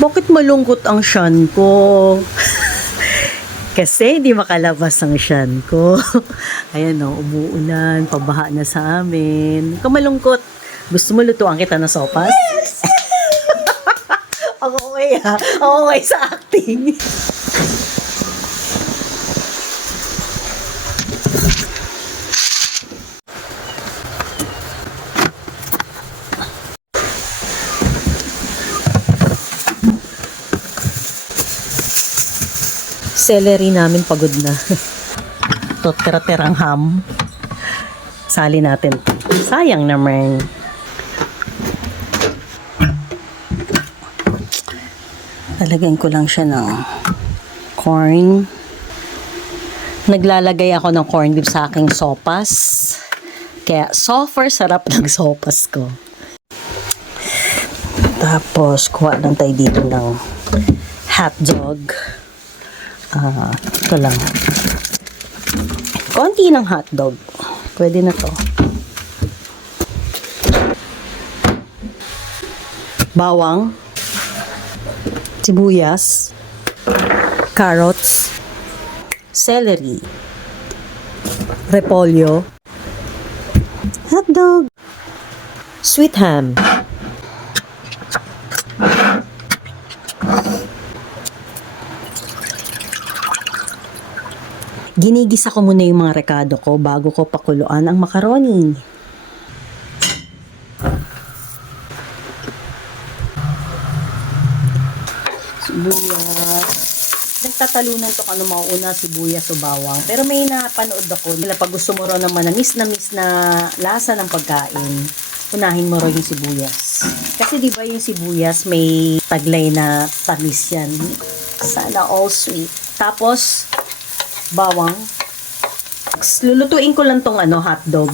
Bakit malungkot ang tiyan ko? Kasi di makalabas ang tiyan ko. Ayan o, umuulan, pabaha na sa amin. Kung malungkot, gusto mo lutuan kita ng sopas? Ako okay ha. Ako okay sa acting. Celery namin pagod na. Ito, tira-tirang ham. Sali natin. Sayang naman. Lalagyan ko lang siya ng corn. Naglalagay ako ng corn beef sa aking sopas. Kaya super sarap ng sopas ko. Tapos, kuha lang tayo dito ng hotdog. Ito lang. Konti ng hotdog. Pwede na to. Bawang. Sibuyas. Carrots. Celery. Repolyo. Hotdog. Sweet ham. Ginigisa ko muna yung mga rekado ko bago ko pakuluan ang macaroni. Sibuyas. Nagtatalunan to kung ano mauuna, sibuyas o bawang. Pero may napanood ako, nila pag gusto mo rin naman na miss na lasa ng pagkain, unahin mo rin yung sibuyas. Kasi di ba yung sibuyas may taglay na tamis yan. Sana all sweet. Tapos, bawang. Lulutuin ko lang tong hotdog.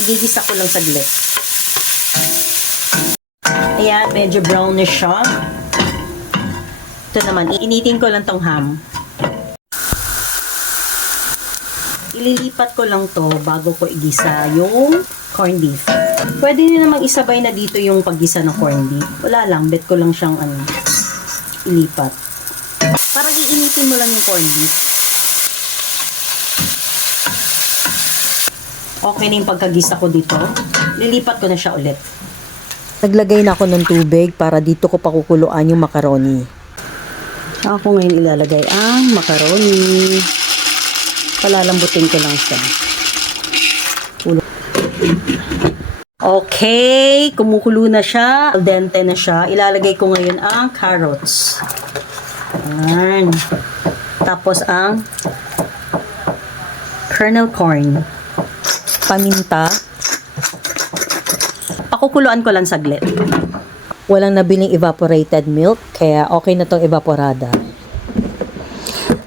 Gigisa ko lang saglit. Ayan, medyo brownish siya. Ito naman, iinitin ko lang tong ham. Ililipat ko lang to bago ko igisa yung corned beef. Pwede nyo namang isabay na dito yung paggisa ng corned beef. Wala lang, bet ko lang siyang ilipat. Parang iinitin mo lang yung corned beef. Okay na yung pagkagisa ko dito. Lilipat ko na siya ulit. Naglagay na ako ng tubig para dito ko pakukuluan yung macaroni. Ako ngayon ilalagay ang macaroni. Palalambutin ko lang siya. Okay, kumukulo na siya. Al dente na siya. Ilalagay ko ngayon ang carrots. Ayan. Tapos ang kernel corn. Paminta. Pakukuluan ko lang saglit. Walang nabiling evaporated milk, kaya okay na tong evaporada.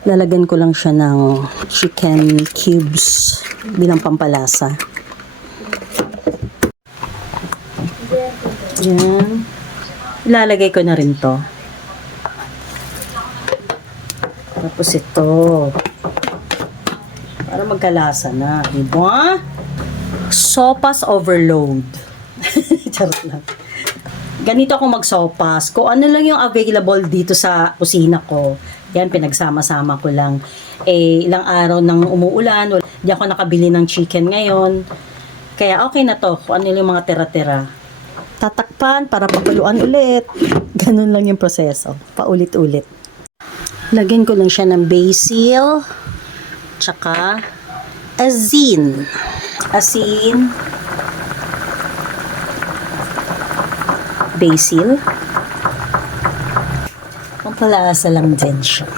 Lalagyan ko lang siya ng chicken cubes bilang pampalasa. Yan. Ilalagay ko na rin to. Tapos ito. Para magkalasa na, diba? Sopas overload. Charot lang. Ganito ako magsopas. Kung ano lang yung available dito sa kusina ko, yan, pinagsama-sama ko lang. Ilang araw nang umuulan, di ako nakabili ng chicken ngayon. Kaya okay na to, kung ano yung mga tira-tira. Tatakpan para pakuluan ulit. Ganun lang yung proseso. Paulit-ulit. Lagyan ko lang siya ng basil, tsaka asin. Basil. Pampalasa lang din siya.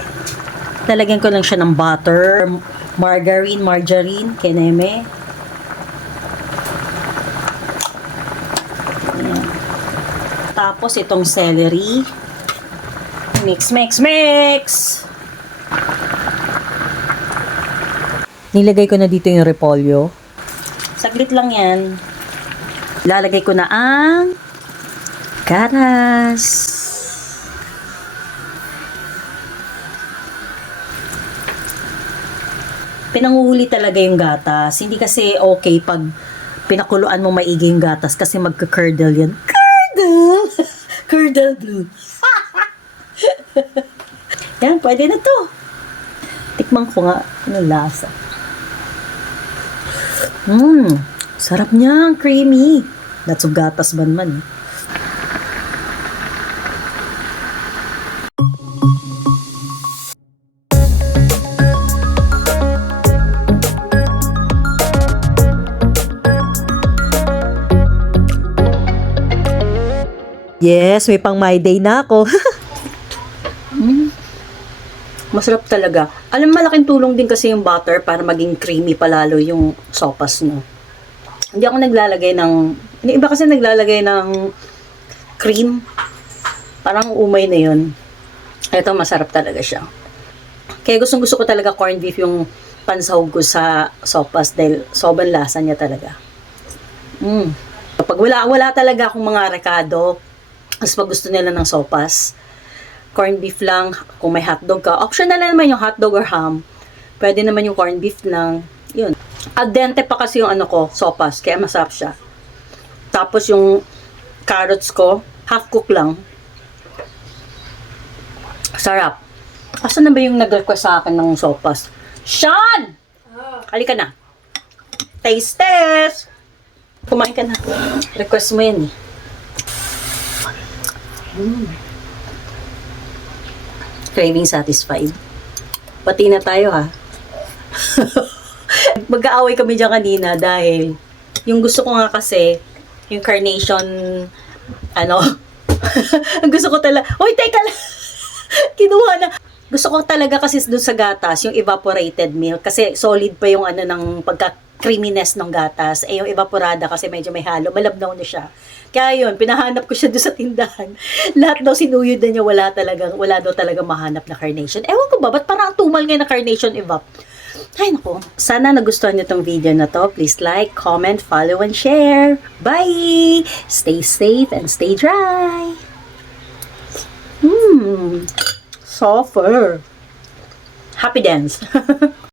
Lalagyan ko lang siya ng butter, margarine, keneme. Ayan. Tapos itong celery. Mix. Nilagay ko na dito yung repolyo. Saglit lang yan. Lalagay ko na ang karas. Pinanguhuli talaga yung gatas. Hindi kasi okay pag pinakuluan mo maigi yung gatas kasi magka-curdle yan. Curdle! Curdled blue. Yan, pwede na to. Tikman ko nga. Anong lasa? Sarap niya. Creamy. Natsugatas man. Yes, may pang my day na ako. Masarap talaga. Alam, malaking tulong din kasi yung butter para maging creamy palalo yung sopas, no? Hindi ako naglalagay ng... Yung iba kasi naglalagay ng cream. Parang umay na yun. Ito, masarap talaga siya. Kaya gusto ko talaga corned beef yung pansahog ko sa sopas dahil sobrang lasa niya talaga. Kapag wala talaga akong mga rekado, mas pag gusto nila ng sopas, corned beef lang, kung may hotdog ka, optional na naman yung hotdog or ham, pwede naman yung corned beef lang, yun. Al dente pa kasi yung sopas, kaya masarap siya. Tapos yung carrots ko, half cook lang. Sarap. Asa na ba yung nag-request sa akin ng sopas? Sean! Halika na. Taste test! Kumain ka na. Request mo yan eh. Craving satisfied. Pati na tayo ha. Mag-aaway kami dyan kanina dahil yung gusto ko nga kasi yung carnation ang gusto ko talaga, uy teka lang, kinuha na. Gusto ko talaga kasi dun sa gatas yung evaporated milk kasi solid pa yung ng pagka-creaminess ng gatas. Eh yung evaporada kasi medyo may halo, malabnaw na siya. Kaya yun, pinahanap ko siya doon sa tindahan. Lahat daw sinuyod na niya, wala daw talaga mahanap na carnation. Ewan ko ba, ba't parang ang tumal ngayon na carnation evap? Ay naku, sana nagustuhan niyo tong video na to. Please like, comment, follow, and share. Bye! Stay safe and stay dry. Softer. Happy dance.